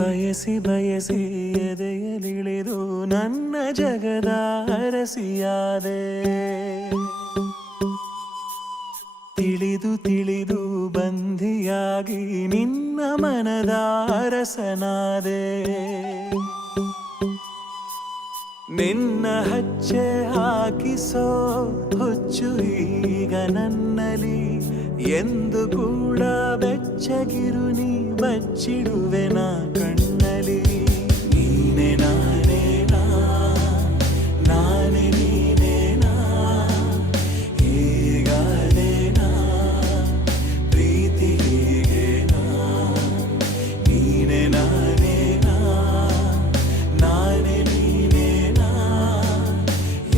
ಬಯಸಿ ಬಯಸಿ ಎದೆಯಲಿಳಿದು ನನ್ನ ಜಗದ ಅರಸಿಯಾದೆ. ತಿಳಿದು ತಿಳಿದು ಬಂಧಿಯಾಗಿ ನಿನ್ನ ಮನದ ಅರಸನಾದೆ. ನಿನ್ನ ಹಚ್ಚೆ ಹಾಕಿಸೋ ಹುಚ್ಚು ಈಗ ನನ್ನಲ್ಲಿ ಎಂದು ಕೂಡ ಬೆಚ್ಚಗಿರು ನೀ ಬಚ್ಚಿಡುವೆ ನಾ ಕಣ್ಣಲಿ. ನೀನೆ ನಾನೇನಾ, ನಾನೇ ನೀನೇನಾ, ಹೀಗಾದೇನಾ ಪ್ರೀತಿ ಹೀಗೇನಾ. ನೀನೆ ನಾನೇನಾ, ನಾನೇ ನೀನೇನಾ,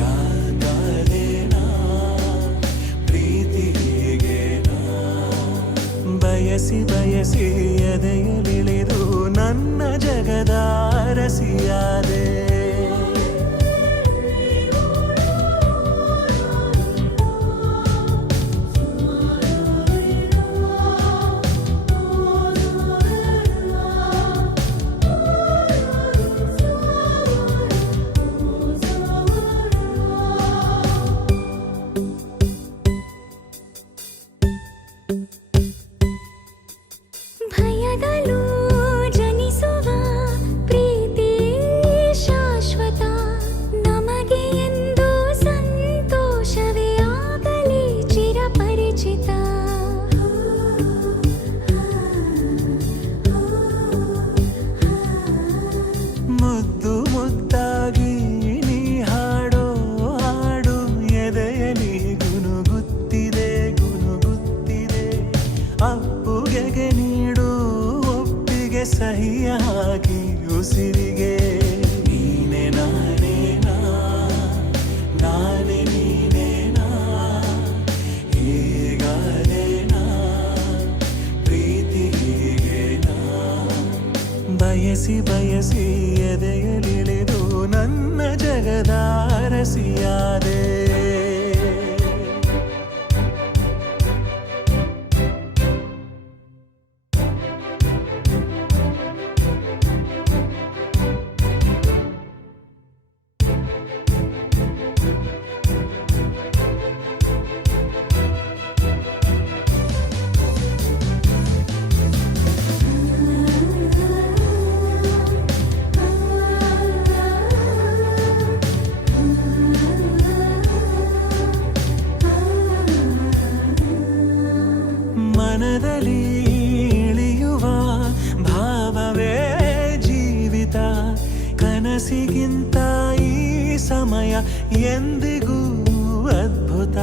ಯಾಕಾದೇನಾ ಪ್ರೀತಿ ಹೀಗೇನಾ. ಬಯಸಿ ಬಯಸಿ ಎದೆಯಲಿಳಿದು ನನ್ನ ಜಗದ ಅರಸಿಯಾದೆ. ಭಯದಲ್ಲೂ ಜನಿಸುವ ಪ್ರೀತಿ ಶಾಶ್ವತ. ನಮಗೆ ಎಂದು ಸಂತೋಷವೇ ಆಗಲಿ ಚಿರಪರಿಚಿತ. ಮುದ್ದು ಮುದ್ದಾಗಿ ನೀ ಹಾಡೋ ಹಾಡು ಎದೆಯಲಿ ಗುನುಗುತ್ತಿದೆ ಗುನುಗುತ್ತಿದೆ. ಅಪ್ಪುಗೆಗೆ ನೀಡು ಒಪ್ಪಿಗೆ ಸಹಿಯಾಗಿ ಉಸಿರಿಗೆ. ನೀನೆ ನಾನೇನಾ, ನಾನೇ ನೀನೇನಾ, ಹೀಗಾದೇನಾ ಪ್ರೀತಿ ಹೀಗೇನಾ. ಬಯಸಿ ಬಯಸಿ ಎದೆಯಲಿಳಿದು ನನ್ನ ಜಗದ ಅರಸಿಯಾದೆ. ಮನದಲ್ಲಿ ಇಳಿಯುವ ಭಾವವೇ ಜೀವಿತ. ಕನಸಿಗಿಂತ ಈ ಸಮಯ ಎಂದಿಗೂ ಅದ್ಭುತ.